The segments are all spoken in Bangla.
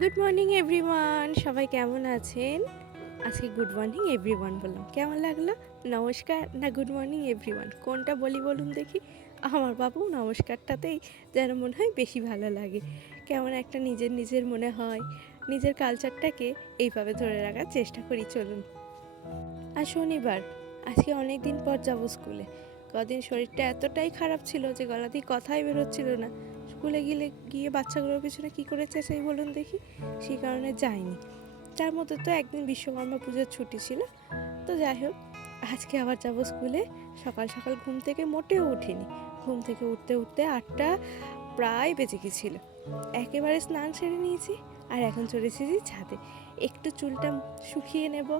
গুড মর্নিং এভরিওয়ান, সবাই কেমন আছেন? আজকে গুড মর্নিং এভরিওয়ান বললাম, কেমন লাগলো? নমস্কার না গুড মর্নিং এভরিওয়ান, কোনটা বলি বলুন দেখি? আমার বাবু নমস্কারটাতেই যেন মনে হয় বেশি ভালো লাগে। কেমন একটা নিজের নিজের মনে হয়, নিজের কালচারটাকে এইভাবে ধরে রাখার চেষ্টা করি। চলুন। আর শনিবার, আজকে অনেক দিন পর যাব স্কুলে। কদিন শরীরটা এতটাই খারাপ ছিল যে গলা দিয়ে কথাই বেরোচ্ছিল না। স্কুলে গিয়ে বাচ্চাগুলোর পিছনে কী করে চেঁচাই বলুন দেখি, সেই কারণে যাইনি। তার মধ্যে তো একদিন বিশ্বকর্মা পুজোর ছুটি ছিল। তো যাই হোক, আজকে আবার যাব স্কুলে। সকাল সকাল ঘুম থেকে মোটেও উঠিনি। ঘুম থেকে উঠতে উঠতে 8টা প্রায় বেজে গেছিলো। একেবারে স্নান সেরে নিয়েছি আর এখন চলে এসেছি ছাদে। একটু চুলটা শুকিয়ে নেব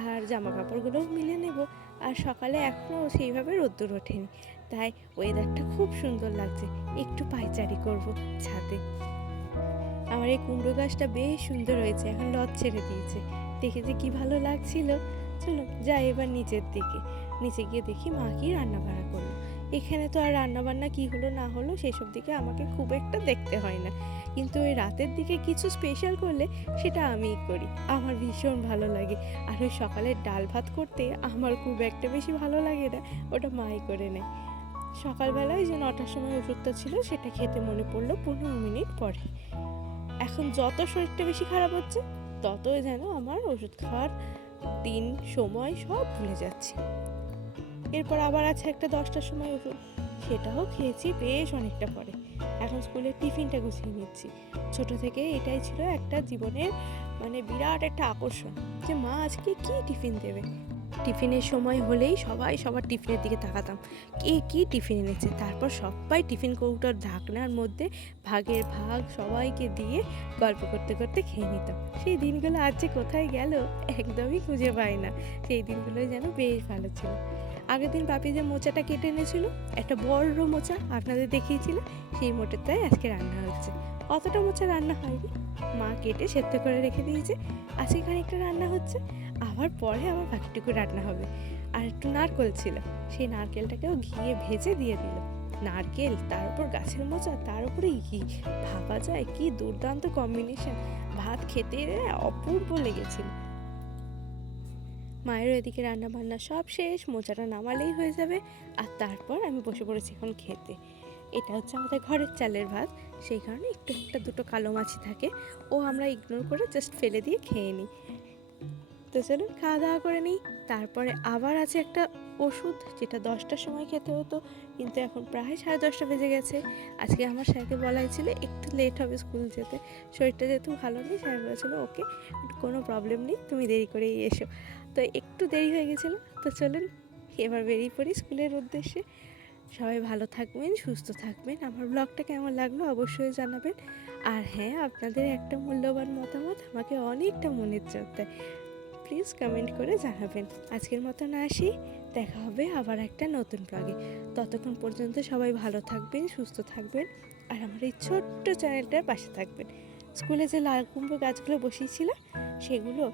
আর জামা কাপড়গুলোও মিলে নেব। আর সকালে এখনও সেইভাবে রোদ্দুর ওঠেনি, তাই ওয়েদারটা খুব সুন্দর লাগছে। একটু পায়চারি করব ছাদে। আমার এই কুমড়ো গাছটা বেশ সুন্দর হয়েছে, এখন লত ছেড়ে দিয়েছে। দেখে যে কী ভালো লাগছিল। চলো যাই এবার নিচের দিকে। নিচে গিয়ে দেখি মা কি রান্না বান্না করলো। এখানে তো আর রান্নাবান্না কী হলো না হলো সেসব দিকে আমাকে খুব একটা দেখতে হয় না, কিন্তু ওই রাতের দিকে কিছু স্পেশাল করলে সেটা আমিই করি। আমার ভীষণ ভালো লাগে। আর ওই সকালের ডাল ভাত করতে আমার খুব একটা বেশি ভালো লাগে না, ওটা মাই করে নেয়। সকালবেলায় যে 9টার সময় ওষুধটা ছিল সেটা খেতে মনে পড়লো 15 মিনিট পরে। এখন যত শরীরটা বেশি খারাপ হচ্ছে ততই যেন আমার ওষুধ খাওয়ার দিন সময় সব ভুলে যাচ্ছি। এরপর আবার আছে একটা 10টার সময় ওষুধ, সেটাও খেয়েছি বেশ অনেকটা পরে। এখন স্কুলের টিফিনটা গুছিয়ে নিচ্ছি। ছোট থেকে এটাই ছিল একটা জীবনের বিরাট একটা আকর্ষণ, যে মা আজকে কি টিফিন দেবে। টিফিনের সময় হলেই সবাই সবার টিফিনের দিকে তাকাতাম, কে কী টিফিন এনেছে। তারপর সবাই টিফিন কৌটোর ঢাকনার মধ্যে ভাগের ভাগ সবাইকে দিয়ে গল্প করতে করতে খেয়ে নিতাম। সেই দিনগুলো আজ যে কোথায় গেল একদমই খুঁজে পাই না। সেই দিনগুলোই যেন বেশ ভালো ছিল। আগের দিন বাপি যে মোচাটা কেটে এনেছিল, একটা বড় মোচা আপনাদের দেখিয়েছিল, সেই মোটাটাই আজকে রান্না হচ্ছে। অতটা মোচা রান্না হয়নি, মা কেটে সেদ্ধ করে রেখে দিয়েছে। আজকে খানিকটা রান্না হচ্ছে, আবার পরে আবার বাকিটুকু রান্না হবে। আর একটু নারকেল ছিল, সেই নারকেলটাকেও ঘিয়ে ভেজে দিয়ে দিল। নারকেল, তার উপর গাছের মোচা, তার উপরে ঘি, ভাবা যায় কি দুর্দান্ত কম্বিনেশন। ভাত খেতে অপূর্ব লেগেছিল। মায়েরও এদিকে রান্না বান্না সব শেষ, মোচাটা নামালেই হয়ে যাবে। আর তারপর আমি বসে পড়েছি এখন খেতে। এটা হচ্ছে আমাদের ঘরের চালের ভাত, সেই কারণে একটু একটা দুটো কালো মাছি থাকে, ও আমরা ইগনোর করে জাস্ট ফেলে দিয়ে খেয়ে নিই। তো চলুন খাওয়া দাওয়া করে নিই। তারপরে আবার আছে একটা ওষুধ, যেটা 10টার সময় খেতে হতো, কিন্তু এখন প্রায় 10:30 বেজে গেছে। আজকে আমার স্যারকে বলা হয়েছিল একটু লেট হবে স্কুল যেতে, শরীরটা যেহেতু ভালো নেই। স্যার বলেছিল ওকে, কোনো প্রবলেম নেই, তুমি দেরি করেই এসো। তো একটু দেরি হয়ে গেছিলো। তো চলুন এবার বেরিয়ে পড়ি স্কুলের উদ্দেশ্যে। সবাই ভালো থাকবেন, সুস্থ থাকবেন। আমার ব্লগটা কেমন লাগলো অবশ্যই জানাবেন। আর হ্যাঁ, আপনাদের একটা মূল্যবান মতামত আমাকে অনেকটা মনের জোর দেয়। প্লিজ কমেন্ট করে জানাবেন। আজকের মতন আসি, দেখা হবে আবার একটা নতুন ব্লগে। ততক্ষণ পর্যন্ত সবাই ভালো থাকবেন, সুস্থ থাকবেন, আর আমার এই ছোট্ট চ্যানেলটার পাশে থাকবেন। স্কুলে যে লাল কুমড়ো গাছগুলো বসিয়েছিল সেগুলো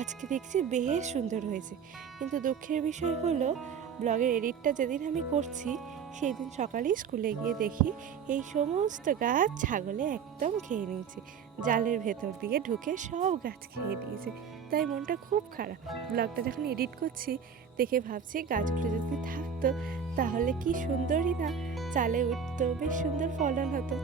আজকে দেখছি বেশ সুন্দর হয়েছে, কিন্তু দুঃখের বিষয় হলো ব্লগের এডিটটা যেদিন আমি করছি সেই দিন সকালেই স্কুলে গিয়ে দেখি এই সমস্ত গাছ ছাগলে একদম খেয়ে নিয়েছে। জালের ভেতর দিয়ে ঢুকে সব গাছ খেয়ে দিয়েছে। তাই মনটা খুব খারাপ। ব্লগটা যখন এডিট করছি দেখে ভাবছি গাছগুলো যদি থাকতো তাহলে কি সুন্দরই না চালে উঠতো, বেশ সুন্দর ফলন হতো।